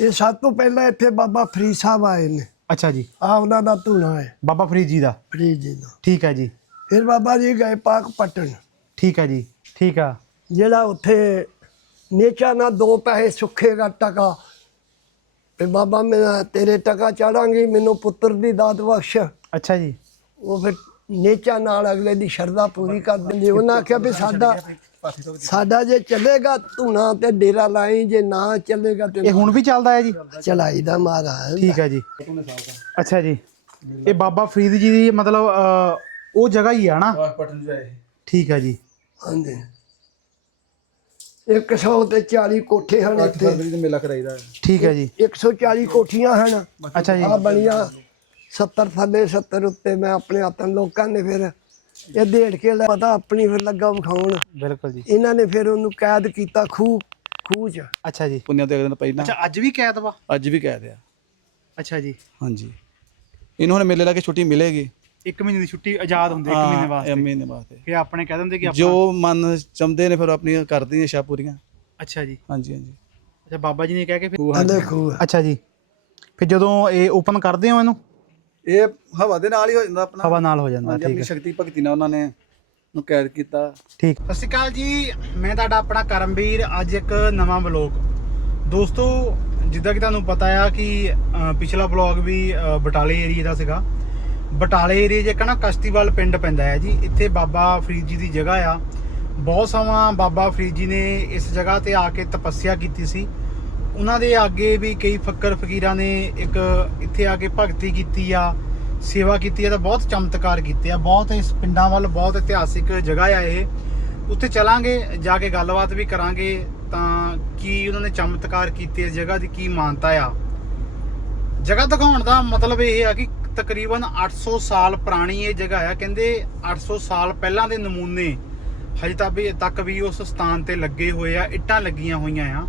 ਇਹ ਸਭ ਤੋਂ ਪਹਿਲਾਂ ਇੱਥੇ ਬਾਬਾ ਫਰੀਦ ਸਾਹਿਬ ਆਏ ਨੇ। ਅੱਛਾ ਜੀ। ਆ ਉਹਨਾਂ ਦਾ ਧੂਣਾ ਹੈ। ਬਾਬਾ ਫਰੀਦ ਜੀ ਦਾ? ਫਰੀਦ ਜੀ ਦਾ। ਠੀਕ ਹੈ ਜੀ। ਫਿਰ ਬਾਬਾ ਜੀ ਗਏ ਪਾਕ ਪਟਨ ਠੀਕ ਹੈ ਜੀ ਠੀਕ ਆ। ਜਿਹੜਾ ਉੱਥੇ ਨੇਚਾ ਨਾ ਦੋ ਪੈਸੇ ਸੁੱਖੇਗਾ ਟਕਾ। ਤੇ ਬਾਬਾ ਮੈਂ ਤੇਰੇ ਟਕਾ ਚਾੜਾਂਗੀ ਮੈਨੂੰ ਪੁੱਤਰ ਦੀ ਦਾਤ ਬਖਸ਼। ਅੱਛਾ ਜੀ। ਉਹ ਫਿਰ ਨੇਚਾ ਨਾਲ ਅਗਲੇ ਦੀ ਸ਼ਰਧਾ ਪੂਰੀ ਕਰ ਦਿੰਦੇ। ਉਹਨਾਂ ਆਖਿਆ ਵੀ ਸਾਡਾ ਸਾਡਾ ਜੇ ਚੱਲੇਗਾ ਧੂਣਾ ਤੇ ਡੇਰਾ ਲਾਈ ਜੇ ਨਾ ਚੱਲੇਗਾ ਤੇ ਇਹ ਹੁਣ ਵੀ ਚੱਲਦਾ ਹੈ ਜੀ? ਚਲਾਈ ਦਾ ਮਹਾਰਾਜ। ਠੀਕ ਹੈ ਜੀ। ਅੱਛਾ ਜੀ। ਇਹ ਬਾਬਾ ਫਰੀਦ ਜੀ ਦੀ ਮਤਲਬ ਅਹ, ਉਹ ਜਗ੍ਹਾ ਹੀ ਆ ਨਾ? ਪਟਨ ਜਾਏ ਠੀਕ ਹੈ ਜੀ। ਹਾਂਜੀ। 100 ਤੇ 40 ਕੋਠੇ ਹਨ ਇੱਥੇ। ਫਰਵਰੀ ਮੇਲਾ ਕਰਾਈਦਾ ਹੈ। ਠੀਕ ਹੈ ਜੀ। 140 ਕੋਠੀਆਂ ਹਨ। ਅੱਛਾ ਜੀ। ਆ ਬਣੀਆਂ 70 ਥੱਲੇ 70 ਉੱਤੇ। ਮੈਂ ਆਪਣੇ ਆਤਨ ਲੋਕਾਂ ਨੇ ਫਿਰ ਇਹ ਦੇੜ ਕੇ ਲੈ ਪਤਾ ਆਪਣੀ ਫਿਰ ਲੱਗਾ ਵਿਖਾਉਣ। ਬਿਲਕੁਲ ਜੀ। ਇਹਨਾਂ ਨੇ ਫਿਰ ਉਹਨੂੰ ਕੈਦ ਕੀਤਾ ਖੂਹ ਖੂਹ 'ਚ। ਅੱਛਾ ਜੀ। ਪੁੰਨਿਆ ਤੇ ਦਿਨ ਪਹਿਲਾਂ। ਅੱਛਾ ਅੱਜ ਵੀ ਕੈਦ ਵਾ? ਅੱਜ ਵੀ ਕਹਿ ਦਿਆ ਅੱਛਾ ਜੀ। ਹਾਂਜੀ। ਇਹਨੂੰ ਹੁਣ ਮੇਲੇ ਲਾ ਕੇ ਛੁੱਟੀ ਮਿਲੇਗੀ। ਇੱਕ ਮਹੀਨੇ ਦੀ ਛੁੱਟੀ ਆਜ਼ਾਦ ਹੁੰਦੀ ਇੱਕ ਮਹੀਨੇ ਹਾਂ, ਵਾਸਤੇ। ਇਹ ਮਹੀਨੇ ਵਾਸਤੇ। ਕਿ ਆਪਣੇ ਕਹਿ ਦਿੰਦੇ ਕਿ ਆਪਾਂ ਜੋ ਮਨ ਚੰਦੇ ਨੇ ਫਿਰ ਆਪਣੀਆਂ ਕਰਦੀਆਂ ਇੱਛਾ ਪੂਰੀਆਂ। ਅੱਛਾ ਜੀ। ਹਾਂਜੀ ਹਾਂਜੀ। ਅੱਛਾ ਬਾਬਾ ਜੀ ਨੇ ਕਹਿ ਕੇ ਫਿਰ ਆਂਦੇ ਖੂਹ ਆ। ਅੱਛਾ ਜੀ। ਫਿਰ ਜਦੋਂ ਇਹ ਓਪਨ ਕਰਦੇ ਹੋ ਇਹਨੂੰ? ਇਹ ਹਵਾ ਦੇ ਨਾਲ ਹੀ ਹੋ ਜਾਂਦਾ ਆਪਣਾ। ਹਵਾ ਨਾਲ ਹੋ ਜਾਂਦਾ ਹਾਂਜੀ, ਠੀਕ ਆਪਣੀ ਹੈ। ਸ਼ਕਤੀ ਭਗਤੀ ਨਾਲ ਉਹਨਾਂ ਨੇ ਨੂੰ ਕੈਦ ਕੀਤਾ। ਠੀਕ। ਸਤਿ ਸ਼੍ਰੀ ਅਕਾਲ ਜੀ ਮੈਂ ਤੁਹਾਡਾ ਆਪਣਾ ਕਰਮਵੀਰ ਅੱਜ ਇੱਕ ਨਵਾਂ ਵਲੌਗ। ਦੋਸਤੋ ਜਿੱਦਾਂ ਕਿ ਤੁਹਾਨੂੰ ਪਤਾ ਆ ਕਿ ਅ, ਪਿਛਲਾ ਵਲੌਗ ਵੀ ਅ, ਬਟਾਲੇ ਏਰੀਆ ਦਾ ਸੀਗਾ। ਬਟਾਲੇ ਏਰੀਆ 'ਚ ਇੱਕ ਨਾ ਕਸ਼ਤੀਵਾਲ ਪਿੰਡ ਪੈਂਦਾ ਹੈ ਜੀ। ਇੱਥੇ ਬਾਬਾ ਫਰੀਦ ਜੀ ਦੀ ਜਗ੍ਹਾ ਆ। ਬਹੁਤ ਸਮਾਂ ਬਾਬਾ ਫਰੀਦ ਜੀ ਨੇ ਇਸ ਜਗ੍ਹਾ ਤੇ ਆ ਕੇ ਤਪੱਸਿਆ ਕੀਤੀ ਸੀ। ਉਹਨਾਂ ਦੇ ਅੱਗੇ ਵੀ ਕਈ ਫੱਕਰ ਫਕੀਰਾਂ ਨੇ ਇੱਕ ਇੱਥੇ ਆ ਕੇ ਭਗਤੀ ਕੀਤੀ ਆ, ਸੇਵਾ ਕੀਤੀ ਆ, ਤਾਂ ਬਹੁਤ ਚਮਤਕਾਰ ਕੀਤੇ ਆ। ਬਹੁਤ ਇਸ ਪਿੰਡਾਂ ਵੱਲ ਬਹੁਤ ਇਤਿਹਾਸਿਕ ਜਗ੍ਹਾ ਆ ਇਹ। ਉੱਥੇ ਚਲਾਂਗੇ, ਜਾ ਕੇ ਗੱਲਬਾਤ ਵੀ ਕਰਾਂਗੇ, ਤਾਂ ਕੀ ਉਹਨਾਂ ਨੇ ਚਮਤਕਾਰ ਕੀਤੇ, ਇਸ ਜਗ੍ਹਾ ਦੀ ਕੀ ਮਾਨਤਾ ਆ। ਜਗ੍ਹਾ ਦਿਖਾਉਣ ਦਾ ਮਤਲਬ ਇਹ ਆ ਕਿ ਤਕਰੀਬਨ 800 ਸਾਲ ਪੁਰਾਣੀ ਇਹ ਜਗ੍ਹਾ ਆ। ਕਹਿੰਦੇ 800 ਸਾਲ ਪਹਿਲਾਂ ਦੇ ਨਮੂਨੇ ਹਜੇ ਤੱਕ ਵੀ ਤੱਕ ਵੀ ਉਸ ਸਥਾਨ ਤੇ ਲੱਗੇ ਹੋਏ ਆ, ਇੱਟਾਂ ਲੱਗੀਆਂ ਹੋਈਆਂ ਆ।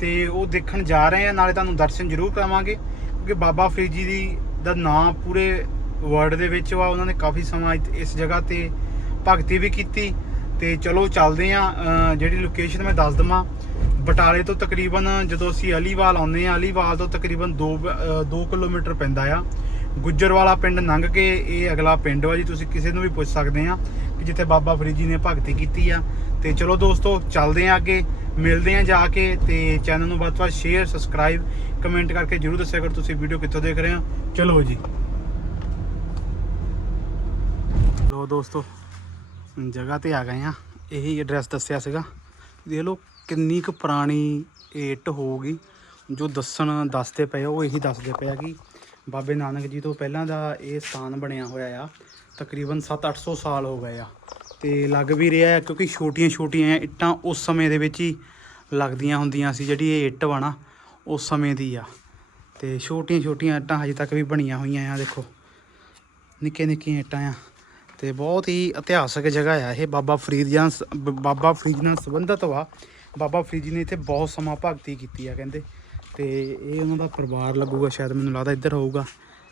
ਤੇ ਉਹ ਦੇਖਣ ਜਾ ਰਹੇ ਆ, ਨਾਲੇ ਤੁਹਾਨੂੰ ਦਰਸ਼ਨ ਜ਼ਰੂਰ ਕਰਾਵਾਂਗੇ, ਕਿਉਂਕਿ ਬਾਬਾ ਫਰੀਦ ਜੀ ਦੀ ਦਾ ਨਾਮ ਪੂਰੇ ਵਰਲਡ ਦੇ ਵਿੱਚ ਵਾ, ਉਹਨਾਂ ਨੇ ਕਾਫੀ ਸਮਾਂ ਇੱਥੇ- ਇਸ ਜਗ੍ਹਾ ਤੇ ਭਗਤੀ ਵੀ ਕੀਤੀ ਤੇ ਚਲੋ ਚੱਲਦੇ ਆ ਜਿਹੜੀ ਲੋਕੇਸ਼ਨ ਮੈਂ ਦੱਸ ਦਵਾਂ, ਬਟਾਲੇ ਤੋਂ ਤਕਰੀਬਨ ਜਦੋਂ ਅਸੀਂ ਅਲੀਵਾਲ ਆਉਂਦੇ ਆ, ਅਲੀਵਾਲ ਤੋਂ ਤਕਰੀਬਨ 2 2 ਕਿਲੋਮੀਟਰ ਪੈਂਦਾ ਆ। ਗੁੱਜਰ ਵਾਲਾ ਪਿੰਡ ਲੰਘ ਕੇ, ਇਹ ਅਗਲਾ ਪਿੰਡ ਵਾ ਜੀ, ਤੁਸੀਂ ਕਿਸੇ ਨੂੰ ਵੀ ਪੁੱਛ ਸਕਦੇ ਆ ਕਿ ਜਿੱਥੇ ਬਾਬਾ ਫਰੀਦ ਜੀ ਨੇ ਭਗਤੀ ਕੀਤੀ ਆ। ਤੇ ਚਲੋ ਦੋਸਤੋ, ਚੱਲਦੇ ਆ ਅੱਗੇ, ਮਿਲਦੇ ਆ ਜਾ ਕੇ, ਤੇ ਚੈਨਲ ਨੂੰ ਵੱਧ ਤੋਂ ਵੱਧ ਸ਼ੇਅਰ ਸਬਸਕ੍ਰਾਈਬ ਕਮੈਂਟ ਕਰਕੇ ਜਰੂਰ ਦੱਸਿਆ ਕਰੋ, ਤੁਸੀਂ ਵੀਡੀਓ ਕਿੱਥੋਂ ਦੇਖ ਰਹੇ ਹੋ ਚਲੋ ਜੀ। ਲੋ ਦੋਸਤੋ ਜਗ੍ਹਾ ਤੇ ਆ ਗਏ ਆ। ਇਹੀ ਐਡਰੈਸ ਦੱਸਿਆ ਸੀਗਾ। ਦੇਖ ਲਓ ਕਿੰਨੀ ਕੁ ਪੁਰਾਣੀ ਇਹ ਇੱਟ ਹੋਊਗੀ। ਜੋ ਦੱਸਣ, ਦੱਸਦੇ ਪਏ ਉਹ ਇਹੀ ਦੱਸਦੇ ਪਏ ਆ ਕਿ ਬਾਬੇ ਨਾਨਕ ਜੀ ਤੋਂ ਪਹਿਲਾਂ ਦਾ ਇਹ ਸਥਾਨ ਬਣਿਆ ਹੋਇਆ ਆ, ਤਕਰੀਬਨ 7-800 ਸਾਲ ਹੋ ਗਏ ਆ। ਤੇ ਲੱਗ ਵੀ ਰਿਹਾ ਆ ਕਿਉਂਕਿ ਛੋਟੀਆਂ-ਛੋਟੀਆਂ ਇੱਟਾਂ ਉਸ ਸਮੇਂ ਦੇ ਵਿੱਚ ਹੀ ਲੱਗਦੀਆਂ ਹੁੰਦੀਆਂ ਸੀ, ਜਿਹੜੀ ਇਹ ਇੱਟ ਵਾ ਨਾ, ਉਸ ਸਮੇਂ ਦੀ ਆ। ਤੇ ਛੋਟੀਆਂ-ਛੋਟੀਆਂ ਇੱਟਾਂ ਹਜੇ ਤੱਕ ਵੀ ਬਣੀਆਂ ਹੋਈਆਂ ਆ, ਦੇਖੋ। ਨਿੱਕੇ ਨਿੱਕੀਆਂ ਇੱਟਾਂ ਆ। ਤੇ ਬਹੁਤ ਹੀ ਇਤਿਹਾਸਕ ਜਗ੍ਹਾ ਆ ਇਹ, ਬਾਬਾ ਫਰੀਦ ਜੀ ਸ- ਬਾਬਾ ਫਰੀਦ ਨਾਲ ਸੰਬੰਧਿਤ ਵਾ। ਬਾਬਾ ਫਰੀਦ ਜੀ ਨੇ ਇੱਥੇ ਬਹੁਤ ਸਮਾਂ ਭਗਤੀ ਕੀਤੀ ਆ, ਕਹਿੰਦੇ। ਤੇ ਇਹ ਉਹਨਾਂ ਦਾ ਪਰਿਵਾਰ ਲੱਗੂਗਾ, ਸ਼ਾਇਦ ਮੈਨੂੰ ਲੱਗਦਾ ਇੱਧਰ ਹੋਊਗਾ।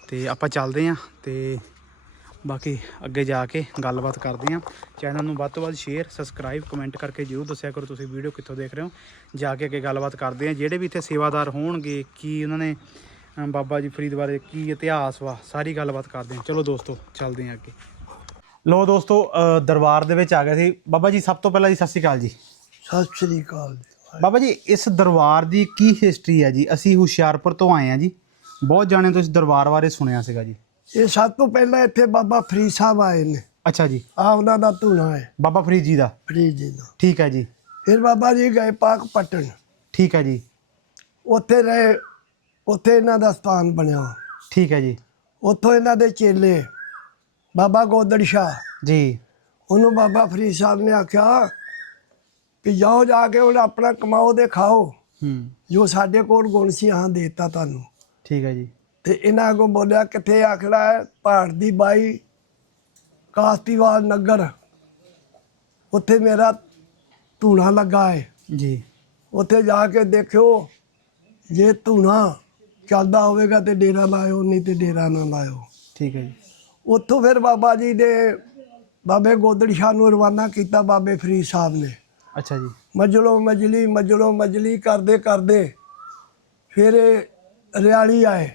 ਤੇ ਆਪਾਂ ਚੱਲਦੇ ਆ ਤੇ ਬਾਕੀ ਅੱਗੇ ਜਾ ਕੇ ਗੱਲਬਾਤ ਕਰਦੇ ਆ ਚੈਨਲ ਨੂੰ ਵੱਧ ਤੋਂ ਵੱਧ ਸ਼ੇਅਰ ਸਬਸਕ੍ਰਾਈਬ ਕਮੈਂਟ ਕਰਕੇ ਜਰੂਰ ਦੱਸਿਆ ਕਰੋ ਤੁਸੀਂ ਵੀਡੀਓ ਕਿੱਥੋਂ ਦੇਖ ਰਹੇ ਹੋ। ਜਾ ਕੇ ਅੱਗੇ ਗੱਲਬਾਤ ਕਰਦੇ ਆ ਜਿਹੜੇ ਵੀ ਇੱਥੇ ਸੇਵਾਦਾਰ ਹੋਣਗੇ, ਕੀ ਉਹਨਾਂ ਨੇ ਬਾਬਾ ਜੀ ਫਰੀਦ ਬਾਰੇ ਕੀ ਇਤਿਹਾਸ ਵਾ, ਸਾਰੀ ਗੱਲਬਾਤ ਕਰਦੇ ਆ ਚਲੋ ਦੋਸਤੋ, ਚੱਲਦੇ ਆ ਅੱਗੇ। ਲੋ ਦੋਸਤੋ ਦਰਬਾਰ ਦੇ ਵਿੱਚ ਆ ਗਏ ਸੀ। ਬਾਬਾ ਜੀ, ਸਭ ਤੋਂ ਪਹਿਲਾਂ ਜੀ, ਸਤਿ ਸ਼੍ਰੀ ਅਕਾਲ ਜੀ। ਸਤਿ ਸ੍ਰੀ ਅਕਾਲ ਬਾਬਾ ਜੀ ਇਸ ਦਰਬਾਰ ਦੀ ਕੀ ਹਿਸਟਰੀ ਹੈ ਜੀ? ਅਸੀਂ ਹੁਸ਼ਿਆਰਪੁਰ ਤੋਂ ਆਏ ਆ ਜੀ। ਬਹੁਤ ਜਾਣੇ ਤੋਂ ਇਸ ਦਰਬਾਰ ਬਾਰੇ ਸੁਣਿਆ ਸੀਗਾ ਜੀ। ਇਹ ਸਭ ਤੋਂ ਪਹਿਲਾਂ ਇੱਥੇ ਬਾਬਾ ਫਰੀਦ ਸਾਹਿਬ ਆਏ ਨੇ। ਅੱਛਾ ਜੀ। ਆ ਉਹਨਾਂ ਦਾ ਧੂਣਾ ਹੈ। ਬਾਬਾ ਫਰੀਦ ਜੀ ਦਾ? ਫਰੀਦ ਜੀ ਦਾ। ਠੀਕ ਹੈ ਜੀ। ਫਿਰ ਬਾਬਾ ਜੀ ਗਏ ਪਾਕ ਪਟਨ ਠੀਕ ਹੈ ਜੀ। ਉੱਥੇ ਰਹੇ। ਉੱਥੇ ਇਹਨਾਂ ਦਾ ਸਥਾਨ ਬਣਿਆ। ਠੀਕ ਹੈ ਜੀ। ਉੱਥੋਂ ਇਹਨਾਂ ਦੇ ਚੇਲੇ ਬਾਬਾ ਗੋਦੜ ਸ਼ਾਹ। ਜੀ। ਉਹਨੂੰ ਬਾਬਾ ਫਰੀਦ ਸਾਹਿਬ ਨੇ ਆਖਿਆ ਕਿ ਜਾਓ ਜਾ ਕੇ ਉਹ ਆਪਣਾ ਕਮਾਓ ਦੇ ਖਾਓ। ਹੂੰ। ਜੋ ਸਾਡੇ ਕੋਲ ਗੁਣ ਸੀ ਹਾਂ ਦੇਤਾ ਤੁਹਾਨੂੰ। ਠੀਕ ਹੈ ਜੀ। ਤੇ ਇਹਨਾਂ ਅੱਗੋਂ ਬੋਲਿਆ ਕਿੱਥੇ ਆਖੜਾ ਹੈ ਪਹਾੜ ਦੀ ਬਾਈ ਕਾਸਤੀਵਾਲ ਨਗਰ। ਉੱਥੇ ਮੇਰਾ ਧੂਣਾ ਲੱਗਾ ਹੈ। ਜੀ। ਉੱਥੇ ਜਾ ਕੇ ਦੇਖਿਓ ਜੇ ਧੂਣਾ ਚੱਲਦਾ ਹੋਵੇਗਾ ਤੇ ਡੇਰਾ ਲਾਇਓ ਨਹੀਂ ਤੇ ਡੇਰਾ ਨਾ ਲਾਇਓ। ਠੀਕ ਹੈ ਜੀ। ਉੱਥੋਂ ਫਿਰ ਬਾਬਾ ਜੀ ਦੇ ਬਾਬੇ ਗੋਦੜ ਸ਼ਾਹ ਨੂੰ ਰਵਾਨਾ ਕੀਤਾ ਬਾਬੇ ਫਰੀਦ ਸਾਹਿਬ ਨੇ। ਅੱਛਾ ਜੀ। ਮਜਲੋ ਮਜਲੀ ਮਜਲੋ ਮਜਲੀ ਕਰਦੇ ਕਰਦੇ ਫਿਰ ਇਹ ਰਿਆਲੀ ਆਏ।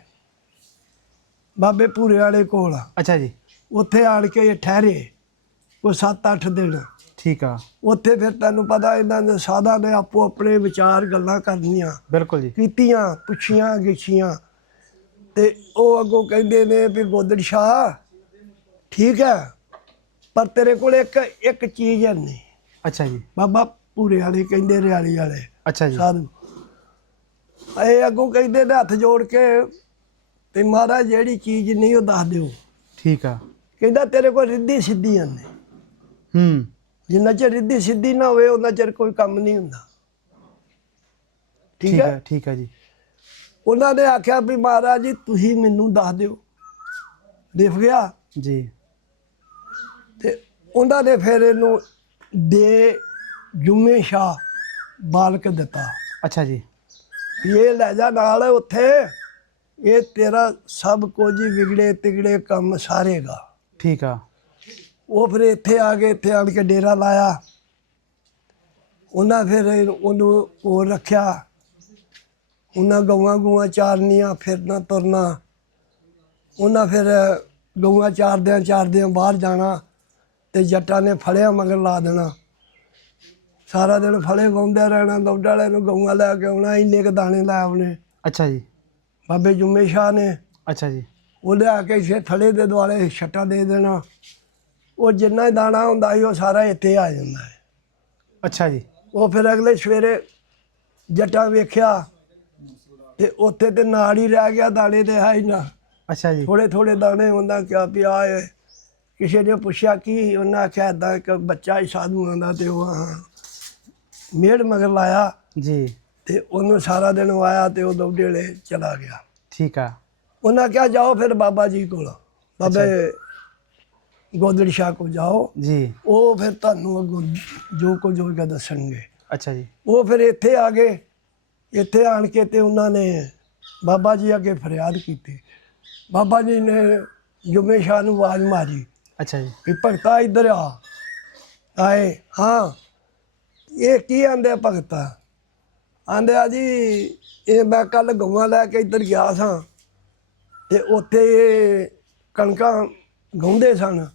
ਬਾਬੇ ਭੂਰੇ ਵਾਲੇ ਕੋਲ। ਅੱਛਾ ਜੀ। ਉੱਥੇ ਆਣ ਕੇ ਇਹ ਠਹਿਰੇ ਕੋਈ 7-8 ਦਿਨ। ਠੀਕ ਆ। ਉੱਥੇ ਫਿਰ ਤੈਨੂੰ ਪਤਾ ਇਹਨਾਂ ਦੇ ਸਾਧਾਂ ਨੇ ਆਪੋ ਆਪਣੇ ਵਿਚਾਰ ਗੱਲਾਂ ਕਰਨੀਆਂ। ਬਿਲਕੁਲ ਜੀ। ਕੀਤੀਆਂ ਪੁੱਛੀਆਂ ਗਿੱਛੀਆਂ। ਤੇ ਉਹ ਅੱਗੋਂ ਕਹਿੰਦੇ ਨੇ ਵੀ ਗੋਦੜ ਸ਼ਾਹ ਠੀਕ ਹੈ ਪਰ ਤੇਰੇ ਕੋਲ ਇੱਕ ਇੱਕ ਚੀਜ਼ ਹੈ ਨਹੀਂ। ਅੱਛਾ ਜੀ। ਬਾਬਾ ਪੂਰੇ ਵਾਲੇ ਕਹਿੰਦੇ ਰਿਆਲੀ ਵਾਲੇ ਅੱਛਾ ਜੀ। ਸਾਧੂ। ਇਹ ਅੱਗੋਂ ਕਹਿੰਦੇ ਨੇ ਹੱਥ ਜੋੜ ਕੇ ਤੇ ਮਹਾਰਾਜ ਜਿਹੜੀ ਚੀਜ਼ ਨਹੀਂ ਉਹ ਦੱਸ ਦਿਓ। ਠੀਕ ਆ। ਕਹਿੰਦਾ ਤੇਰੇ ਕੋਲ ਰਿੱਧੀ ਸਿੱਧੀ ਨੇ ਹੂੰ। ਜਿੰਨਾ ਚਿਰ ਰਿੱਧੀ ਸਿੱਧੀ ਨਾ ਹੋਵੇ ਉਹਨਾਂ ਚਿਰ ਕੋਈ ਕੰਮ ਨਹੀਂ ਹੁੰਦਾ। ਠੀਕ ਹੈ ਆ? ਠੀਕ ਆ ਜੀ। ਉਹਨਾਂ ਨੇ ਆਖਿਆ ਵੀ ਮਹਾਰਾਜ ਜੀ ਤੁਸੀਂ ਮੈਨੂੰ ਦੱਸ ਦਿਓ। ਦਿਖ ਗਿਆ। ਜੀ। ਤੇ ਉਹਨਾਂ ਨੇ ਫਿਰ ਇਹਨੂੰ ਦੇ ਜੁਮੇ ਸ਼ਾ ਬਾਲਕ ਦਿੱਤਾ। ਅੱਛਾ ਜੀ। ਇਹ ਲੈ ਜਾ ਨਾਲ ਉੱਥੇ। ਇਹ ਤੇਰਾ ਸਭ ਕੁਝ ਹੀ ਵਿਗੜੇ ਤਿਗੜੇ ਕੰਮ ਸਾਰੇਗਾ। ਠੀਕ ਆ। ਉਹ ਫਿਰ ਇੱਥੇ ਆ ਗਏ ਇੱਥੇ ਆਣ ਕੇ ਡੇਰਾ ਲਾਇਆ। ਉਹਨਾਂ ਫਿਰ ਉਹਨੂੰ ਉਹ ਰੱਖਿਆ। ਉਹਨਾਂ ਗਊਆਂ ਗਊਆਂ ਚਾਰਨੀਆਂ ਫਿਰਨਾ ਤੁਰਨਾ। ਉਹਨਾਂ ਫਿਰ ਗਊਆਂ ਚਾਰਦਿਆਂ ਚਾਰਦਿਆਂ ਬਾਹਰ ਜਾਣਾ। ਤੇ ਜੱਟਾਂ ਨੇ ਫੜਿਆ ਮਗਰ ਲਾ ਦੇਣਾ। ਸਾਰਾ ਦਿਨ ਫਲੇ ਗਾਉਂਦੇ ਰਹਿਣਾ ਦੁੱਧ ਵਾਲੇ ਨੂੰ ਗਊਆਂ ਲੈ ਕੇ ਆਉਣਾ ਇੰਨੇ ਕ ਦਾਣੇ ਲੈ ਆਉਣੇ। ਅੱਛਾ ਜੀ। ਬਾਬੇ ਜੁਮੇ ਸ਼ਾਹ ਨੇ ਅੱਛਾ ਜੀ। ਉਹ ਲਿਆ ਕੇ ਇਸੇ ਥਲੇ ਦੇ ਦੁਆਲੇ ਛੱਟਾ ਦੇ ਦੇਣਾ। ਉਹ ਜਿੰਨਾ ਹੀ ਦਾਣਾ ਹੁੰਦਾ ਸੀ ਉਹ ਸਾਰਾ ਇੱਥੇ ਆ ਜਾਂਦਾ ਹੈ। ਅੱਛਾ ਜੀ। ਉਹ ਫਿਰ ਅਗਲੇ ਸਵੇਰੇ ਜੱਟਾਂ ਵੇਖਿਆ ਤੇ ਉੱਥੇ ਤੇ ਨਾਲ ਹੀ ਰਹਿ ਗਿਆ ਦਾਣੇ ਤੇ ਹੈ ਹੀ ਨਾ ਅੱਛਾ ਜੀ। ਥੋੜੇ ਥੋੜੇ ਦਾਣੇ ਹੁੰਦਾ ਕਿਆ ਪਿਆ ਹੈ ਕਿਸੇ ਨੇ ਪੁੱਛਿਆ ਕੀ ਉਹਨਾਂ ਆਖਿਆ ਏਦਾਂ ਇੱਕ ਬੱਚਾ ਹੀ ਸਾਧੂਆਂ ਦਾ ਤੇ ਉਹ ਮੇੜ ਮਗਰ ਲਾਇਆ ਜੀ। ਤੇ ਉਹਨੂੰ ਸਾਰਾ ਦਿਨ ਉਹ ਆਇਆ ਤੇ ਉਹ ਦੌੜੇਲੇ ਚਲਾ ਗਿਆ। ਠੀਕ ਆ। ਉਹਨਾਂ ਕਿਹਾ ਜਾਓ ਫਿਰ ਬਾਬਾ ਜੀ ਕੋਲ। ਬਾਬੇ ਗੋਦੜ ਸ਼ਾਹ ਕੋ ਜਾਓ। ਜੀ। ਉਹ ਫਿਰ ਤੁਹਾਨੂੰ ਅੱਗੋਂ ਜੋ ਕੁਝ ਹੋਏਗਾ ਦੱਸਣਗੇ। ਅੱਛਾ ਜੀ। ਉਹ ਫਿਰ ਇੱਥੇ ਆ ਗਏ। ਇੱਥੇ ਆਣ ਕੇ ਤੇ ਉਹਨਾਂ ਨੇ ਬਾਬਾ ਜੀ ਅੱਗੇ ਫਰਿਆਦ ਕੀਤੀ। ਬਾਬਾ ਜੀ ਨੇ ਜੁਮੇ ਸ਼ਾਹ ਨੂੰ ਆਵਾਜ਼ ਮਾਰੀ। ਅੱਛਾ ਜੀ। ਵੀ ਭਗਤਾ ਇੱਧਰ ਆ। ਆਏ ਹਾਂ। ਇਹ ਕੀ ਆਂਦੇ ਆ ਭਗਤਾ? ਆਂਦੇ ਆ ਜੀ ਇਹ ਮੈਂ ਕੱਲ ਗਊਆਂ ਲੈ ਕੇ ਇੱਧਰ ਗਿਆ ਸਾਂ ਤੇ ਉੱਥੇ ਕਣਕਾਂ ਗਾਉਂਦੇ ਸਨ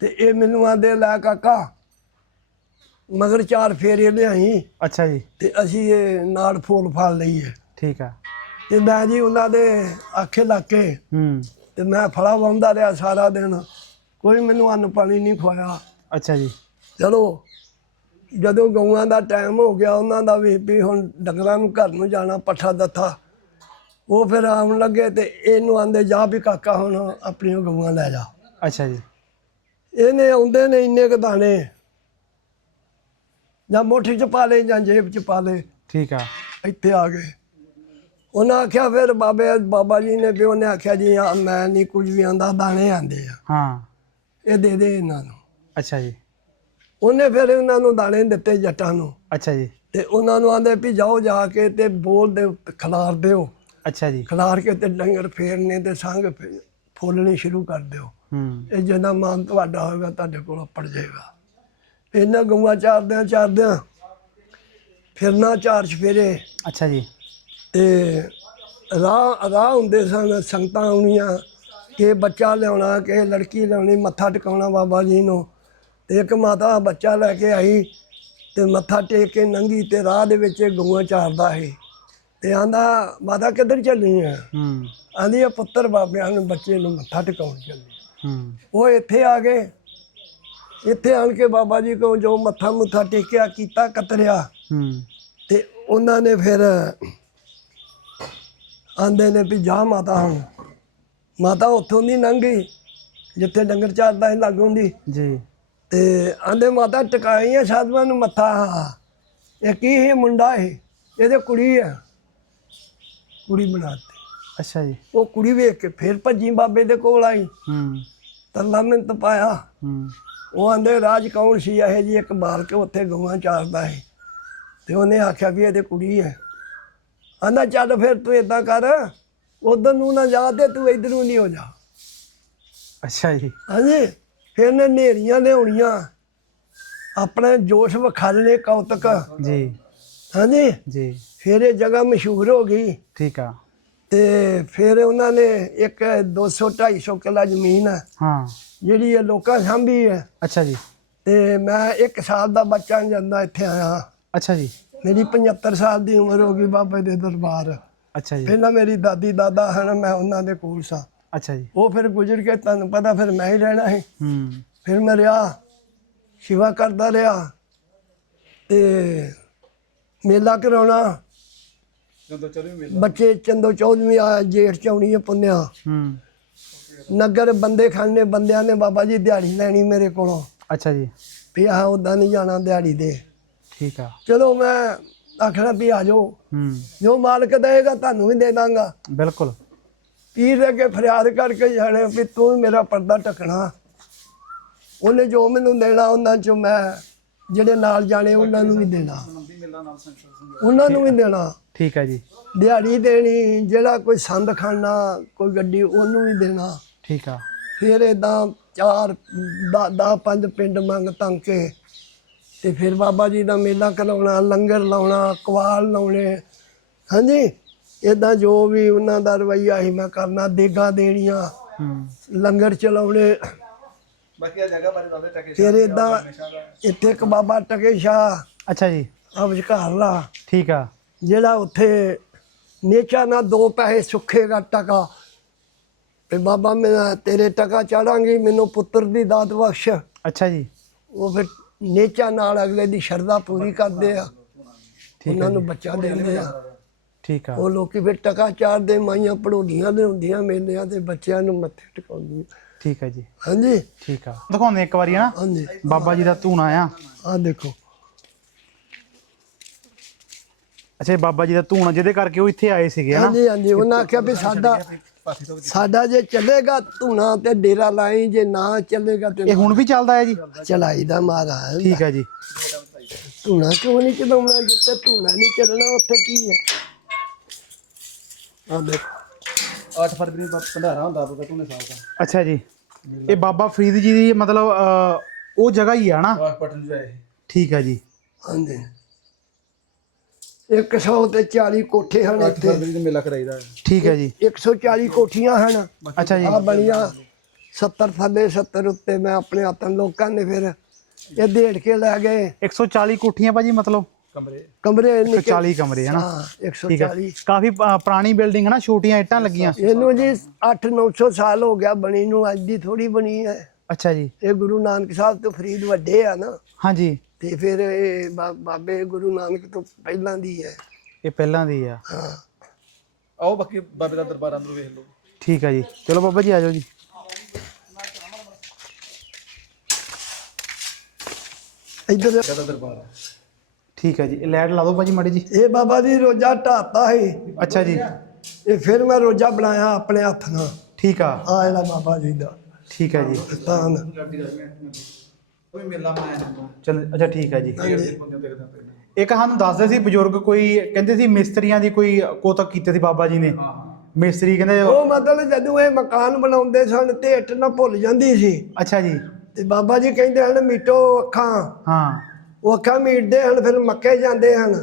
ਤੇ ਇਹ ਮੈਨੂੰ ਆਂਦੇ ਲੈ ਕਾਕਾ ਮਗਰ ਚਾਰ ਫੇਰੇ ਲਿਆਈ ਅੱਛਾ ਜੀ। ਤੇ ਅਸੀਂ ਇਹ ਨਾੜ ਫੋਲ ਫਾਲ ਲਈਏ ਠੀਕ ਆ। ਤੇ ਮੈਂ ਜੀ ਉਹਨਾਂ ਦੇ ਆਖੇ ਲੱਗ ਕੇ ਹੂੰ। ਤੇ ਮੈਂ ਫੜਾ ਵਾਉਂਦਾ ਰਿਹਾ ਸਾਰਾ ਦਿਨ। ਕੋਈ ਮੈਨੂੰ ਅੰਨ ਪਾਣੀ ਨਹੀਂ ਖਵਾਇਆ। ਅੱਛਾ ਜੀ। ਚਲੋ ਜਦੋਂ ਗਊਆਂ ਦਾ ਟਾਈਮ ਹੋ ਗਿਆ ਉਹਨਾਂ ਦਾ ਵੀ ਵੀ ਹੁਣ ਡੰਗਰਾਂ ਨੂੰ ਘਰ ਨੂੰ ਜਾਣਾ ਪੱਠਾ ਦੱਥਾ। ਉਹ ਫਿਰ ਆਉਣ ਲੱਗੇ ਤੇ ਇਹਨੂੰ ਆਂਦੇ ਜਾ ਵੀ ਕਾਕਾ ਹੁਣ ਆਪਣੀਆਂ ਗਊਆਂ ਲੈ ਜਾ। ਅੱਛਾ ਜੀ। ਇਹਨੇ ਆਉਂਦੇ ਨੇ ਇੰਨੇ ਕੁ ਦਾਣੇ ਜਾਂ ਮੁੱਠੀ ਚ ਪਾ ਲਏ ਜਾਂ ਜੇਬ ਚ ਪਾ ਲਏ। ਠੀਕ ਆ। ਇੱਥੇ ਆ ਗਏ। ਉਹਨਾਂ ਆਖਿਆ ਫਿਰ ਬਾਬੇ ਬਾਬਾ ਜੀ ਨੇ ਵੀ ਉਹਨੇ ਆਖਿਆ ਜੀ ਮੈਂ ਨਹੀਂ ਕੁਝ ਵੀ ਆਂਦਾ ਦਾਣੇ ਆਂਦੇ ਆ। ਹਾਂ। ਇਹ ਦੇ ਦੇ ਇਹਨਾਂ ਨੂੰ। ਅੱਛਾ ਜੀ। ਉਹਨੇ ਫਿਰ ਇਹਨਾਂ ਨੂੰ ਦਾਣੇ ਦਿੱਤੇ ਜੱਟਾਂ ਨੂੰ। ਅੱਛਾ ਜੀ। ਤੇ ਉਹਨਾਂ ਨੂੰ ਆਂਦੇ ਵੀ ਜਾਓ ਜਾ ਕੇ ਤੇ ਬੋਲ ਦੇ ਖਿਲਾਰ ਦਿਓ। ਅੱਛਾ ਜੀ। ਖਿਲਾਰ ਕੇ ਤੇ ਡੰਗਰ ਫੇਰਨੇ ਤੇ ਸੰਗ ਫੋਲਣੀ ਸ਼ੁਰੂ ਕਰ ਦਿਓ। ਹੂੰ। ਇਹ ਜਿੰਨਾ ਮਾਨ ਤੁਹਾਡਾ ਹੋਵੇਗਾ ਤੁਹਾਡੇ ਕੋਲ ਪੜ ਜਾਏਗਾ। ਇਹਨਾਂ ਗਊਆਂ ਚਾਰਦਿਆਂ ਚਾਰਦਿਆਂ ਫਿਰਨਾ ਚਾਰ ਚਫੇਰੇ। ਅੱਛਾ ਜੀ। ਤੇ ਰਾਹ ਰਾਹ ਹੁੰਦੇ ਸਨ ਸੰਗਤਾਂ ਆਉਣੀਆਂ। ਕਿ ਬੱਚਾ ਲਿਆਉਣਾ ਕਿ ਲੜਕੀ ਲਿਆਉਣੀ ਮੱਥਾ ਟਿਕਾਉਣਾ ਬਾਬਾ ਜੀ ਨੂੰ। ਤੇ ਇੱਕ ਮਾਤਾ ਬੱਚਾ ਲੈ ਕੇ ਆਈ ਤੇ ਮੱਥਾ ਟੇਕ ਕੇ ਨੰਗੀ ਤੇ ਰਾਹ ਦੇ ਵਿੱਚ ਗਊਆਂ ਚਾਰਦਾ ਸੀ। ਤੇ ਆਂਦਾ ਮਾਤਾ ਕਿੱਧਰ ਚੱਲੀ ਆ? ਹੂੰ। ਆਂਦੀ ਆ ਪੁੱਤਰ ਬਾਬਿਆਂ ਨੂੰ ਬੱਚੇ ਨੂੰ ਮੱਥਾ ਟਿਕਾਉਣ ਚੱਲੀ ਹੂੰ। ਉਹ ਇੱਥੇ ਆ ਗਏ। ਇੱਥੇ ਆਣ ਕੇ ਬਾਬਾ ਜੀ ਕੋਲ ਜੋ ਮੱਥਾ ਮੁੱਥਾ ਟੇਕਿਆ ਕੀਤਾ ਕਤਰਿਆ। ਹੂੰ। ਤੇ ਉਹਨਾਂ ਨੇ ਫਿਰ ਆਂਦੇ ਨੇ ਵੀ ਜਾ ਮਾਤਾ ਹੁਣ। ਮਾਤਾ ਉੱਥੋਂ ਦੀ ਲੰਘ ਗਈ ਜਿੱਥੇ ਡੰਗਰ ਚਾਰਦਾ ਸੀ ਲਾਗੋਂ ਦੀ ਜੀ। ਤੇ ਆਂਦੇ ਮਾਤਾ ਟਿਕਾਈਆਂ ਸਾਧੂਆਂ ਨੂੰ ਮੱਥਾ ਇਹ ਕੀ ਹੈ ਮੁੰਡਾ ਇਹ ਇਹਦੇ ਕੁੜੀ ਹੈ ਕੁੜੀ ਬਣਾਤੀ ਅੱਛਾ ਜੀ। ਉਹ ਕੁੜੀ ਵੇਖ ਕੇ ਫਿਰ ਭੱਜੀ ਬਾਬੇ ਦੇ ਕੋਲ ਆਈ। ਹੂੰ। ਤੱਲਾ ਮਿੰਤ ਪਾਇਆ। ਹੂੰ। ਉਹ ਆਂਦੇ ਰਾਜ ਕੌਣ ਸੀ? ਇਹ ਜੀ ਇੱਕ ਬਾਲ ਕੇ ਉੱਥੇ ਗਊਆਂ ਚਾਰਦਾ ਹੈ ਤੇ ਉਹਨੇ ਆਖਿਆ ਵੀ ਇਹਦੇ ਕੁੜੀ ਹੈ ਆਂਦਾ ਚੱਲ ਫਿਰ ਤੂੰ ਇਦਾਂ ਕਰ। ਉਧਰ ਨੂੰ ਨਾ ਜਾ ਤੇ ਤੂੰ ਇਧਰ ਨੂੰ ਨਹੀਂ ਹੋ ਜਾ। ਅੱਛਾ ਜੀ। ਹਾਂਜੀ ਫਿਰ ਨੇ ਨੇਰੀਆਂ ਲਿਆਉਣੀਆਂ। ਆਪਣੇ ਜੋਸ਼ ਵਿਖਾਲਣੇ ਕੌਤਕ। ਜੀ। ਹਾਂਜੀ। ਜੀ। ਫਿਰ ਇਹ ਜਗ੍ਹਾ ਮਸ਼ਹੂਰ ਹੋ ਗਈ। ਠੀਕ ਆ। ਤੇ ਫਿਰ ਉਹਨਾਂ ਨੇ ਇੱਕ 200 250 ਕਿੱਲਾ ਜ਼ਮੀਨ ਹੈ ਹਾਂ। ਜਿਹੜੀ ਇਹ ਲੋਕਾਂ ਸਾਂਭੀ ਹੈ ਅੱਛਾ ਜੀ। ਤੇ ਮੈਂ ਇੱਕ ਸਾਲ ਦਾ ਬੱਚਾ ਜਾਂਦਾ ਇੱਥੇ ਆਇਆ। ਅੱਛਾ ਜੀ। ਮੇਰੀ 75 ਸਾਲ ਦੀ ਉਮਰ ਹੋ ਗਈ ਬਾਬੇ ਦੇ ਦਰਬਾਰ। ਅੱਛਾ ਜੀ। ਪਹਿਲਾਂ ਮੇਰੀ ਦਾਦੀ ਦਾਦਾ ਹਨ ਮੈਂ ਉਹਨਾਂ ਦੇ ਕੋਲ ਸਾਂ। ਅੱਛਾ ਜੀ। ਉਹ ਫਿਰ ਗੁਜ਼ਰ ਕੇ ਤੁਹਾਨੂੰ ਪਤਾ ਫਿਰ ਮੈਂ ਹੀ ਰਹਿਣਾ ਸੀ। ਹੂੰ। ਫਿਰ ਮੈਂ ਰਿਹਾ ਸੇਵਾ ਕਰਦਾ ਰਿਹਾ ਤੇ ਮੇਲਾ ਕਰਾਉਣਾ। ਬੱਚੇ ਚੰਦੋ ਚੌਦਵੀਂ ਆ ਜੇਠ ਚੌਣੀ ਪੁੰਨਿਆ। ਹੂੰ। ਨਗਰ ਬੰਦੇ ਖਾਣੇ ਬੰਦਿਆਂ ਨੇ ਬਾਬਾ ਜੀ ਦਿਹਾੜੀ ਲੈਣੀ ਮੇਰੇ ਕੋਲੋਂ। ਅੱਛਾ ਜੀ। ਵੀ ਆਹ ਉਦਾਂ ਨਹੀਂ ਜਾਣਾ ਦਿਹਾੜੀ ਦੇ। ਠੀਕ ਆ। ਚਲੋ ਮੈਂ ਆਖਣਾ ਵੀ ਆ ਜਾਓ। ਹੂੰ। ਜੋ ਮਾਲਕ ਦੇਗਾ ਤੁਹਾਨੂੰ ਵੀ ਦੇ ਦਾਂਗਾ। ਬਿਲਕੁਲ। ਪੀਰ ਦੇ ਅੱਗੇ ਫਰਿਆਦ ਕਰਕੇ ਜਾਣੇ ਵੀ ਤੂੰ ਮੇਰਾ ਪਰਦਾ ਟਕਣਾ ਉਹਨੇ ਜੋ ਮੈਨੂੰ ਦੇਣਾ ਉਹਨਾਂ ਚੋਂ ਮੈਂ ਜਿਹੜੇ ਨਾਲ ਜਾਣੇ ਉਹਨਾਂ ਨੂੰ ਵੀ ਦੇਣਾ। ਉਹਨਾਂ ਨੂੰ ਵੀ ਦੇਣਾ। ਠੀਕ ਆ ਜੀ। ਦਿਹਾੜੀ ਦੇਣੀ ਜਿਹੜਾ ਕੋਈ ਸੰਦ ਖਾਣਾ ਕੋਈ ਗੱਡੀ ਉਹਨੂੰ ਵੀ ਦੇਣਾ। ਠੀਕ ਆ। ਫਿਰ ਇਦਾਂ ਚਾਰ 10 ਪੰਜ ਪਿੰਡ ਮੰਗ ਤੰਗ ਕੇ ਤੇ ਫਿਰ ਬਾਬਾ ਜੀ ਦਾ ਮੇਲਾ ਕਰਾਉਣਾ ਲੰਗਰ ਲਾਉਣਾ ਕਵਾਲ ਲਾਉਣੇ। ਹਾਂਜੀ? ਇਦਾਂ ਜੋ ਵੀ ਉਹਨਾਂ ਦਾ ਰਵਈਆ ਸੀ ਮੈਂ ਕਰਨਾ ਦੇਗਾ ਦੇਣੀਆਂ ਹੂੰ। ਲੰਗਰ ਚਲਾਉਣੇ। ਬਾਕੀ ਆ ਜਗ੍ਹਾ ਬਾਰੇ ਦੱਸਦੇ ਟਕੇ ਫਿਰ ਇਦਾਂ ਇੱਥੇ ਇੱਕ ਬਾਬਾ ਟਕੇ ਸ਼ਾਹ ਅੱਛਾ ਜੀ। ਆ ਵਿਚਕਾਰਲਾ। ਠੀਕ ਆ। ਜਿਹੜਾ ਉੱਥੇ ਨੇਚਾ ਨਾ ਦੋ ਪੈਸੇ ਸੁੱਖੇਗਾ ਟਕਾ। ਤੇ ਬਾਬਾ ਮੈਂ ਤੇਰੇ ਟਕਾ ਚਾੜਾਂਗੀ ਮੈਨੂੰ ਪੁੱਤਰ ਦੀ ਦਾਤ ਬਖਸ਼। ਅੱਛਾ ਜੀ। ਉਹ ਫਿਰ ਨੇਚਾ ਨਾਲ ਅਗਲੇ ਦੀ ਸ਼ਰਧਾ ਪੂਰੀ ਕਰਦੇ ਆ। ਠੀਕ ਉਹਨਾਂ ਨੂੰ ਬੱਚਾ ਦਿੰਦੇ ਆ। ਠੀਕ ਆ। ਉਹ ਲੋਕੀ ਫਿਰ ਟਕਾ ਚਾੜਦੇ ਮਾਈਆਂ ਪੜੋਲੀਆਂ ਦੇ ਹੁੰਦੀਆਂ ਮੇਲਿਆਂ ਤੇ ਬੱਚਿਆਂ ਨੂੰ ਮੱਥੇ ਟਿਕਾਉਂਦੀਆਂ। ਠੀਕ ਆ ਜੀ। ਹਾਂਜੀ? ਠੀਕ ਆ। ਦਿਖਾਉਂਦੇ ਇੱਕ ਵਾਰੀ ਨਾ ਹਾਂਜੀ। ਬਾਬਾ ਜੀ ਦਾ ਧੂਣਾ ਆ। ਆ ਦੇਖੋ। ਅੱਛਾ ਬਾਬਾ ਜੀ ਦਾ ਧੂਣਾ ਜਿਹਦੇ ਕਰਕੇ ਉਹ ਇੱਥੇ ਆਏ ਸੀਗੇ ਹਨਾ। ਹਾਂਜੀ ਹਾਂਜੀ। ਉਹਨਾਂ ਆਖਿਆ ਵੀ ਸਾਡਾ ਸਾਡਾ ਜੇ ਚੱਲੇਗਾ ਧੂਣਾ ਤੇ ਡੇਰਾ ਲਾਈ ਜੇ ਨਾ ਚੱਲੇਗਾ ਤੇ ਇਹ ਹੁਣ ਵੀ ਚੱਲਦਾ ਹੈ ਜੀ? ਚਲਾਈ ਦਾ ਮਾਰਾ ਠੀਕ ਆ ਜੀ। ਧੂਣਾ ਕਿਉਂ ਨਹੀਂ ਚਲਾਉਣਾ? ਜਿੱਥੇ ਧੂਣਾ ਨਹੀਂ ਚੱਲਣਾ ਉੱਥੇ ਕੀ ਹੈ? ਆ ਦੇਖੋ। 8 ਫਰਵਰੀ ਨੂੰ ਭੰਡਾਰਾ ਹੁੰਦਾ ਬਾਬਾ ਤੁਨੇ ਸਾਹਿਬ ਦਾ ਅੱਛਾ ਜੀ। ਇਹ ਬਾਬਾ ਫਰੀਦ ਜੀ ਦੀ ਮਤਲਬ ਉਹ ਜਗ੍ਹਾ ਹੀ ਆ ਨਾ? ਵਾਹ ਪਟਨ ਜਾਏ ਠੀਕ ਆ ਜੀ। ਹਾਂਜੀ। 100 ਤੇ 40 ਕੋਠੇ ਹਨ 8 ਇੱਥੇ। ਫਰਵਰੀ ਨੂੰ ਮੇਲਾ ਕਰਾਈਦਾ ਹੈ। ਠੀਕ ਹੈ ਜੀ। 140 ਕੋਠੀਆਂ ਹਨ। ਅੱਛਾ ਜੀ। ਆ ਬਣੀਆਂ 70 ਥੱਲੇ 70 ਉੱਤੇ। ਮੈਂ ਆਪਣੇ ਹੱਥਾਂ ਲੋਕਾਂ ਨੇ ਫਿਰ ਇਹ ਦੇੜ ਕੇ ਲੈ ਗਏ। 140 ਕੋਠੀਆਂ ਭਾਜੀ ਮਤਲਬ? ਕਮਰੇ। ਕਮਰੇ ਨਿੱਕੇ 140 ਕਮਰੇ ਹਨਾ? ਹਾਂ ਠੀਕ ਹੈ। 140 ਕਾਫੀ ਪੁਰਾਣੀ ਬਿਲਡਿੰਗ ਹੈ ਨਾ ਛੋਟੀਆਂ ਇੱਟਾਂ ਲੱਗੀਆਂ। ਇਹਨੂੰ ਜੀ 8-900 ਸਾਲ ਹੋ ਗਿਆ ਬਣੀ ਨੂੰ। ਅੱਜ ਦੀ ਥੋੜੀ ਬਣੀ ਹੈ। ਅੱਛਾ ਜੀ। ਇਹ ਗੁਰੂ ਨਾਨਕ ਸਾਹਿਬ ਤੋਂ ਫਰੀਦ ਵੱਡੇ ਆ ਨਾ। ਹਾਂਜੀ। ਤੇ ਫਿਰ ਇਹ ਬਾ- ਬਾਬੇ ਗੁਰੂ ਨਾਨਕ ਤੋਂ ਪਹਿਲਾਂ ਦੀ ਹੈ। ਇਹ ਪਹਿਲਾਂ ਦੀ ਆ। ਹਾਂ। ਆਓ ਬਾਕੀ ਬਾਬੇ ਦਾ ਦਰਬਾਰ ਅੰਦਰ ਵੇਖ ਲਓ। ਠੀਕ ਹੈ ਜੀ। ਚਲੋ ਬਾਬਾ ਜੀ ਆ ਜਾਓ ਜੀ। ਇੱਧਰ ਦਾ ਦਰਬਾਰ ਠੀਕ ਹੈ ਜੀ। ਇਹ ਲਾਈਟ ਲਾ ਦਿਓ ਭਾਜੀ ਮਾੜੀ ਜੀ। ਇਹ ਬਾਬਾ ਜੀ ਰੋਜਾ ਢਾਤਾ ਹੈ ਅੱਛਾ ਜੀ। ਇਹ ਫਿਰ ਮੈਂ ਰੋਜਾ ਬਣਾਇਆ ਆਪਣੇ ਹੱਥ ਨਾਲ। ਠੀਕ ਆ। ਆ ਜਿਹੜਾ ਬਾਬਾ ਜੀ ਦਾ। ਠੀਕ ਹੈ ਜੀ। ਸਥਾਨ ਕੋਈ ਮੇਲਾ ਮਾਇਆ ਜਾਂਦਾ ਚਲ ਅੱਛਾ ਠੀਕ ਹੈ ਜੀ। ਹਾਂਜੀ ਬੰਦੇ ਦੇਖਦਾ ਪਹਿਲਾਂ ਇੱਕ ਸਾਨੂੰ ਦੱਸਦੇ ਸੀ ਬਜ਼ੁਰਗ ਕੋਈ ਕਹਿੰਦੇ ਸੀ ਮਿਸਤਰੀਆਂ ਦੀ ਕੋਈ ਕੋਤਕ ਕੀਤੇ ਸੀ ਬਾਬਾ ਜੀ ਨੇ। ਮਿਸਤਰੀ ਕਹਿੰਦੇ ਉਹ ਮਤਲਬ ਜਦੋਂ ਇਹ ਮਕਾਨ ਬਣਾਉਂਦੇ ਸਨ ਤੇ ਇੱਟ ਨਾ ਭੁੱਲ ਜਾਂਦੀ ਸੀ। ਅੱਛਾ ਜੀ। ਤੇ ਬਾਬਾ ਜੀ ਕਹਿੰਦੇ ਹਨ ਮੀਟੋ ਅੱਖਾਂ। ਹਾਂ। ਉਹ ਅੱਖਾਂ ਮੀਟਦੇ ਹਨ ਫਿਰ ਮੱਕੇ ਜਾਂਦੇ ਹਨ।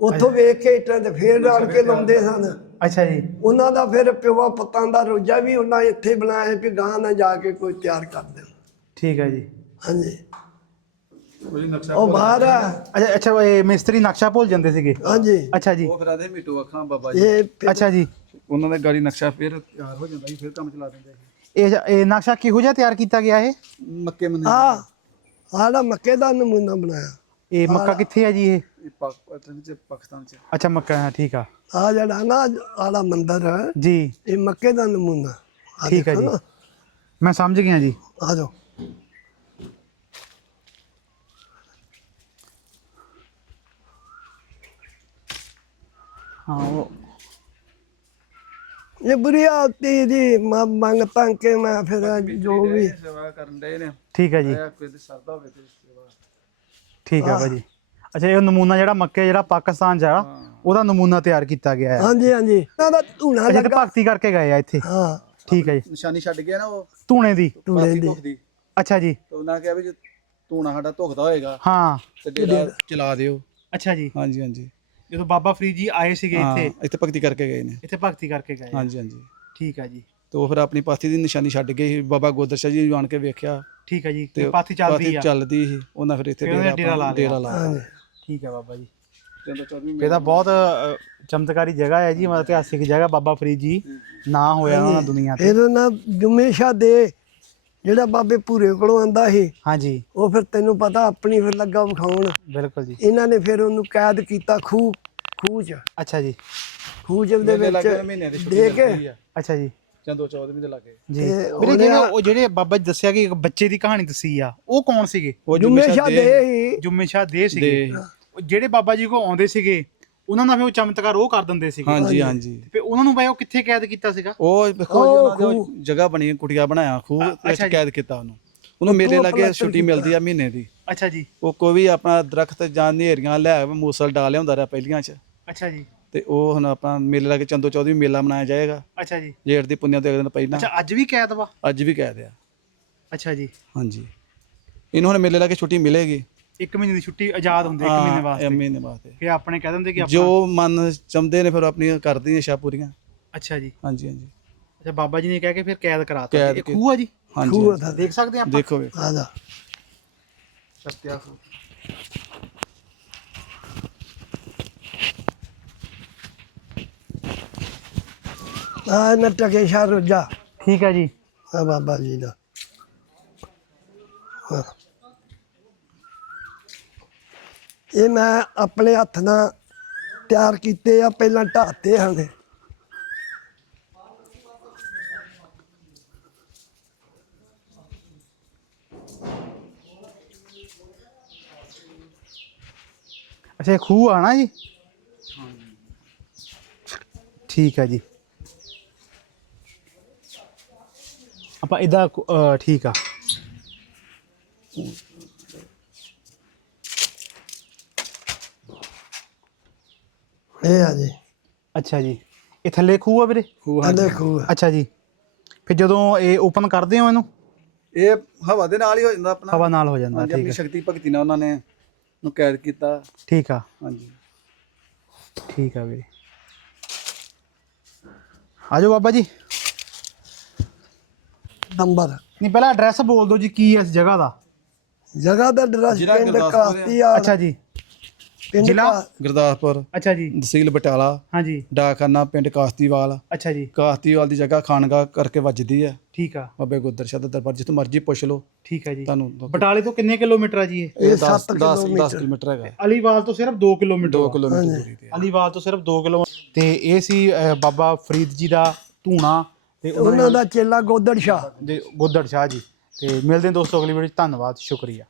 ਉੱਥੋਂ ਵੇਖ ਕੇ ਇੱਟਾਂ ਤੇ ਫੇਰ ਰਲ ਕੇ ਲਾਉਂਦੇ ਸਨ। ਅੱਛਾ ਜੀ। ਉਹਨਾਂ ਦਾ ਫਿਰ ਪਿਓ ਪੁੱਤਾਂ ਦਾ ਰੋਜਾ ਵੀ ਉਹਨਾਂ ਇੱਥੇ ਬਣਾਇਆ ਵੀ ਗਾਂ ਨਾ ਜਾ ਕੇ ਕੋਈ ਤਿਆਰ ਕਰ ਦੇਣ। ਠੀਕ ਹੈ ਜੀ। ਹਾਂਜੀ। ਕੋਈ ਨਕਸ਼ਾ ਉਹ ਬਾਹਰ ਆ। ਅੱਛਾ ਅੱਛਾ ਇਹ ਮਿਸਤਰੀ ਨਕਸ਼ਾ ਭੁੱਲ ਜਾਂਦੇ ਸੀਗੇ? ਹਾਂਜੀ। ਅੱਛਾ ਜੀ। ਉਹ ਫਿਰ ਆਦੇ ਮਿੱਟੂ ਅੱਖਾਂ ਬਾਬਾ ਜੀ। ਇਹ ਫਿਰ- ਅੱਛਾ ਜੀ। ਉਹਨਾਂ ਦਾ ਗਾੜੀ ਨਕਸ਼ਾ ਫਿਰ ਤਿਆਰ ਹੋ ਜਾਂਦਾ ਜੀ ਫਿਰ ਕੰਮ ਚਲਾ ਦਿੰਦੇ ਇਹ ਇਹ ਨਕਸ਼ਾ ਕਿਹੋ ਜਿਹਾ ਤਿਆਰ ਕੀਤਾ ਗਿਆ ਇਹ? ਮੱਕੇ ਮੰਨੇ। ਆ ਆਲਾ ਮੱਕੇ ਦਾ ਨਮੂਨਾ ਬਣਾਇਆ। ਇਹ ਮੱਕਾ ਕਿੱਥੇ ਹੈ ਜੀ ਇਹ? ਇਹ ਪਾਕ ਪਤਨ ਚ ਪਾਕਿਸਤਾਨ ਚ। ਅੱਛਾ ਮੱਕਾ ਹਾਂ ਠੀਕ ਆ। ਆ ਜਿਹੜਾ ਨਾ ਆਲਾ ਮੰਦਰ ਹੈ ਜੀ। ਇਹ ਮੱਕੇ ਦਾ ਨਮੂਨਾ। ਆਹ ਠੀਕ ਹੈ ਦੇਖੋ ਜੀ। ਨਾ, ਮੈਂ ਸਮਝ ਗਿਆ ਜੀ। ਆ ਜਾਓ। ਹਾਂ ਉਹ ਇਹ ਬੁਰੀ ਆਤੀ ਜੀ ਮ- ਮੰਗ ਤੰਗ ਕੇ ਮੈਂ ਫਿਰ ਜੋ ਵੀ। ਸੇਵਾ ਕਰਨ ਦੇ ਨੇ। ਠੀਕ ਹੈ ਜੀ। ਆਇਆ ਕੋਈ ਦੇ ਸਰਦਾ ਹੋਵੇ ਤੇ ਸੇਵਾ। ਠੀਕ ਹੈ ਭਾਜੀ। ਅੱਛਾ ਇਹ ਨਮੂਨਾ ਜਿਹੜਾ ਮੱਕੇ ਜਿਹੜਾ ਪਾਕਿਸਤਾਨ ਚ ਆ ਉਹਦਾ ਨਮੂਨਾ ਤਿਆਰ ਕੀਤਾ ਗਿਆ ਹੈ ਹਾਂਜੀ ਹਾਂਜੀ। ਇਹਨਾਂ ਦਾ ਧੂਣਾ ਅੱਛਾ ਤੇ ਲੱਗਾ। ਭਗਤੀ ਕਰਕੇ ਗਏ ਆ ਇੱਥੇ? ਹਾਂ। ਠੀਕ ਹੈ ਜੀ। ਨਿਸ਼ਾਨੀ ਛੱਡ ਗਿਆ ਨਾ ਉਹ? ਧੂਣੇ ਦੀ? ਧੂਣੇ ਦੀ। ਅੱਛਾ ਜੀ। ਤੇ ਉਹਨਾਂ ਕਿਹਾ ਵੀ ਜੇ ਧੂਣਾ ਸਾਡਾ ਧੁਖਦਾ ਹੋਏਗਾ ਹਾਂ। ਤੇ ਡੇਰਾ ਚਲਾ ਦਿਓ। ਅੱਛਾ ਜੀ। ਹਾਂਜੀ ਹਾਂਜੀ। ਜਦੋਂ ਬਾਬਾ ਫਰੀਦ ਜੀ ਆਏ ਸੀਗੇ ਹਾਂ ਇੱਥੇ। ਇੱਥੇ ਭਗਤੀ ਕਰਕੇ ਗਏ ਨੇ। ਇੱਥੇ ਭਗਤੀ ਕਰਕੇ ਗਏ ਆ। ਹਾਂਜੀ ਹਾਂਜੀ। ਠੀਕ ਆ ਜੀ। ਤੇ ਉਹ ਫਿਰ ਆਪਣੀ ਪਾਥੀ ਦੀ ਨਿਸ਼ਾਨੀ ਛੱਡ ਗਏ ਸੀ ਬਾਬਾ ਗੋਦਰ ਸ਼ਾਹ ਜੀ ਆਣ ਕੇ ਵੇਖਿਆ। ਠੀਕ ਆ ਜੀ ਤੇ ਪਾਥੀ ਚੱਲਦੀ ਆ। ਚੱਲਦੀ ਸੀ ਉਹਨਾਂ ਫਿਰ ਇੱਥੇ ਫਿਰ ਉਹਨੇ ਡੇਰਾ ਲਾ ਲਿਆ। ਡੇਰਾ ਲਾ ਹਾਂਜੀ ਠੀਕ ਆ ਬਾਬਾ ਜੀ। ਲਿਆ ਇਹ ਤਾਂ ਬਹੁਤ ਅ, ਚਮਤਕਾਰੀ ਜਗ੍ਹਾ ਹੈ ਜੀ ਮਤਲਬ ਇਤਿਹਾਸਿਕ ਜਗ੍ਹਾ ਬਾਬਾ ਫਰੀਦ ਜੀ। ਨਾ ਹੋਇਆ ਉਹਨਾਂ ਦੁਨੀਆ ਤੇ। ਇਹਦਾ ਨਾ ਜੁਮੇਸ਼ਾ ਦੇ ਜਿਹੜਾ ਬਾਬੇ ਭੂਰੇ ਕੋਲੋਂ ਆਂਦਾ ਸੀ ਹਾਂਜੀ। ਉਹ ਫਿਰ ਤੈਨੂੰ ਪਤਾ ਆਪਣੀ ਫਿਰ ਲੱਗਾ ਵਿਖਾਉਣ। ਬਿਲਕੁਲ ਜੀ। ਇਹਨਾਂ ਨੇ ਫਿਰ ਉਹਨੂੰ ਕੈਦ ਕੀਤਾ ਖੂਹ ਖੂਹ ਚ। ਅੱਛਾ ਜੀ। ਖੂਹ ਚ ਦੇ ਵਿੱਚ ਮਹੀਨੇ ਦੀ ਕੇ। ਅੱਛਾ ਜੀ। ਜਾਂ ਦੋ ਚੌਦ ਮਹੀਨੇ ਲੱਗੇ ਜੀ। ਵੀਰੇ ਜਿਹੜੇ ਉਹ ਜਿਹੜੇ ਬਾਬਾ ਜੀ ਦੱਸਿਆ ਕਿ ਇੱਕ ਬੱਚੇ ਦੀ ਕਹਾਣੀ ਦੱਸੀ ਆ ਉਹ ਕੌਣ ਸੀਗੇ? ਉਹ ਜੁਮੇਸ਼ਾ ਦੇ ਹੀ ਜੁੰਮੇ ਸ਼ਾਹ ਦੇ ਸੀਗੇ। ਜਿਹੜੇ ਬਾਬਾ ਜੀ ਕੋ ਆਉਂਦੇ ਸੀਗੇ ਉਹਨਾਂ ਦਾ ਫਿਰ ਉਹ ਚਮਤਕਾਰ ਉਹ ਕਰ ਦਿੰਦੇ ਸੀਗੇ। ਹਾਂਜੀ ਹਾਂਜੀ। ਫਿਰ ਉਹਨਾਂ ਨੂੰ ਬਾਈ ਉਹ ਕਿੱਥੇ ਕੈਦ ਕੀਤਾ ਸੀਗਾ? ਉਹ ਵੇਖੋ ਉਹ ਜੀ ਉਹਨਾਂ ਦੀ ਉਹ ਜਗ੍ਹਾ ਬਣੀ ਹੈ, ਕੁਟੀਆ ਬਣਾਇਆ ਖੂਹ ਵਿੱਚ ਅੱਛਾ ਜੀ। ਕੈਦ ਕੀਤਾ ਉਹਨੂੰ। ਉਹਨੂੰ ਮੇਲੇ ਲੱਗੇ ਛੁੱਟੀ ਮਿਲਦੀ ਆ ਮਹੀਨੇ ਦੀ। ਅੱਛਾ ਜੀ। ਉਹ ਕੋਈ ਵੀ ਆਪਣਾ ਦਰਖਤ ਜਾਂ ਨੇਰੀਆਂ ਲੈ ਕੇ ਮੂਸਲ ਡਾਲ ਲਿਆਉਂਦਾ ਰਿਹਾ ਪਹਿਲੀਆਂ ਚ। ਅੱਛਾ ਜੀ। ਤੇ ਉਹ ਹੁਣ ਆਪਣਾ ਮੇਲੇ ਲੱਗੇ ਚੰਦੋ ਚੌਧਰੀ ਮੇਲਾ ਮਨਾਇਆ ਜਾਏਗਾ। ਅੱਛਾ ਜੀ। ਜੇਠ ਦੀ ਪੁੰਨਿਆ ਦੇ ਦਿਨ ਪਹਿਲਾਂ। ਅੱਛਾ ਅੱਜ ਵੀ ਕੈਦ ਵਾ? ਅੱਜ ਵੀ ਕਹਿ ਦਿਆ ਅੱਛਾ ਜੀ। ਹਾਂਜੀ। ਇਹਨੂੰ ਹੁਣ ਮੇਲੇ ਲੱਗੇ ਛੁੱਟੀ ਮਿਲੇਗੀ। ਇੱਕ ਮਹੀਨੇ ਦੀ ਛੁੱਟੀ ਆਜ਼ਾਦ ਹੁੰਦੀ ਇੱਕ ਮਹੀਨੇ ਹਾਂ, ਵਾਸਤੇ। ਇੱਕ ਮਹੀਨੇ ਵਾਸਤੇ। ਫਿਰ ਆਪਣੇ ਕਹਿ ਦਿੰਦੇ ਕਿ ਆਪਾਂ ਜੋ ਮਨ ਚਾਹੁੰਦੇ ਨੇ ਫਿਰ ਆਪਣੀਆਂ ਕਰਦੀਆਂ ਇੱਛਾ ਪੂਰੀਆਂ। ਅੱਛਾ ਜੀ। ਹਾਂਜੀ ਹਾਂਜੀ। ਅੱਛਾ ਬਾਬਾ ਜੀ ਨੇ ਕਹਿ ਕੇ ਫਿਰ ਕੈਦ ਕਰਾਤਾ। ਕੈਦ ਇਹ ਖੂਹ ਆ ਜੀ? ਹਾਂਜੀ ਖੂਹ। ਦਾ ਦੇਖ ਸਕਦੇ ਆਪਾਂ? ਦੇਖੋ ਵੇ ਆ ਜਾ। ਸੱਤਿਆ ਖੂਹ। ਆ ਨਾ ਟਕੇ ਸ਼ਾਹ ਰੋਜਾ। ਠੀਕ ਹੈ ਜੀ। ਆ ਬਾਬਾ ਜੀ ਦਾ। ਹਾਂ। ਇਹ ਮੈਂ ਆਪਣੇ ਹੱਥ ਨਾਲ ਤਿਆਰ ਕੀਤੇ ਆ, ਪਹਿਲਾਂ ਢਾਤੇ ਹਨ ਅੱਛਾ, ਇਹ ਖੂਹ ਆ ਨਾ ਜੀ? ਠੀਕ ਹੈ ਜੀ। ਆਪਾਂ ਇਹਦਾ, ਅਹ, ਠੀਕ ਆ। ਇਹ ਆ ਜੀ। ਅੱਛਾ ਜੀ। ਇਹ ਥੱਲੇ ਖੂਹ ਆ ਵੀਰੇ? ਖੂਹ ਆ। ਅੱਛਾ ਜੀ। ਫਿਰ ਜਦੋਂ ਇਹ ਓਪਨ ਕਰਦੇ ਹੋ ਇਹਨੂੰ? ਇਹ ਹਵਾ ਦੇ ਨਾਲ ਹੀ ਹੋ ਜਾਂਦਾ ਆਪਣਾ। ਹਵਾ ਨਾਲ ਹੋ ਜਾਂਦਾ ਹਾਂਜੀ ਠੀਕ ਆਪਣੀ ਹੈ ਸ਼ਕਤੀ ਭਗਤੀ ਨਾਲ ਉਹਨਾਂ ਨੇ ਨੂੰ ਕੈਦ ਕੀਤਾ। ਠੀਕ ਆ। ਹਾਂਜੀ। ਠੀਕ ਆ ਵੀਰੇ। ਆਜੋ ਬਾਬਾ ਜੀ। ਨੰਬਰ। ਨਹੀਂ ਪਹਿਲਾਂ ਐਡਰੈਸ ਬੋਲ ਦਿਓ ਜੀ ਕੀ ਹੈ ਇਸ ਜਗ੍ਹਾ ਦਾ? ਜਗ੍ਹਾ ਦਾ ਡਰਸ ਜ਼ਿਲ੍ਹਾ ਪਿੰਡ ਗੁਰਦਾਸਪੁਰ ਆ। ਕਾਸਤੀਆ ਅੱਛਾ ਜੀ। ਪਿੰਡ ਜ਼ਿਲ੍ਹਾ? ਕਾ- ਗੁਰਦਾਸਪੁਰ ਅੱਛਾ ਜੀ। ਤਹਿਸੀਲ ਬਟਾਲਾ ਹਾਂਜੀ। ਡਾਕਖਾਨਾ ਪਿੰਡ ਕਾਸਤੀਵਾਲ। ਅੱਛਾ ਜੀ। ਕਾਸਤੀਵਾਲ ਦੀ ਜਗ੍ਹਾ ਖਾਨਗਾ ਕਰਕੇ ਵੱਜਦੀ ਹੈ। ਠੀਕ ਆ। ਬਾਬੇ ਗੁਰਦਰ ਸ਼ਾਹ ਦਾ ਦਰਬਾਰ ਜਿੱਥੋਂ ਮਰਜ਼ੀ ਪੁੱਛ ਲਓ। ਠੀਕ ਆ ਜੀ। ਤੁਹਾਨੂੰ ਬਟਾਲੇ ਤੋਂ ਕਿੰਨੇ ਕਿਲੋਮੀਟਰ ਆ ਜੀ ਇਹ? ਇਹ ਇਹ 7 10 10 ਕਿਲੋਮੀਟਰ। ਕਿਲੋਮੀਟਰ ਹੈਗਾ। ਅਲੀਵਾਲ ਤੋਂ ਸਿਰਫ 2 ਕਿਲੋਮੀਟਰ 2 ਆ। ਕਿਲੋਮੀਟਰ ਦੂਰੀ ਤੇ ਹੈ। ਅਲੀਵਾਲ ਤੋਂ ਸਿਰਫ 2 ਕਿਲੋਮੀਟਰ ਤੇ ਇਹ ਸੀ ਅਹ, ਬਾਬਾ ਫਰੀਦ ਜੀ ਦਾ ਧੂਣਾ ਤੇ ਉਹਨਾਂ ਉਹਨਾਂ ਦਾ ਚੇਲਾ ਗੋਦੜ ਸ਼ਾਹ। ਦੇ ਗੋਦੜ ਸ਼ਾਹ ਜੀ। ਤੇ ਮਿਲਦੇ ਹਾਂ ਦੋਸਤੋ ਅਗਲੀ ਵੀਡੀਓ 'ਚ ਧੰਨਵਾਦ ਸ਼ੁਕਰੀਆ।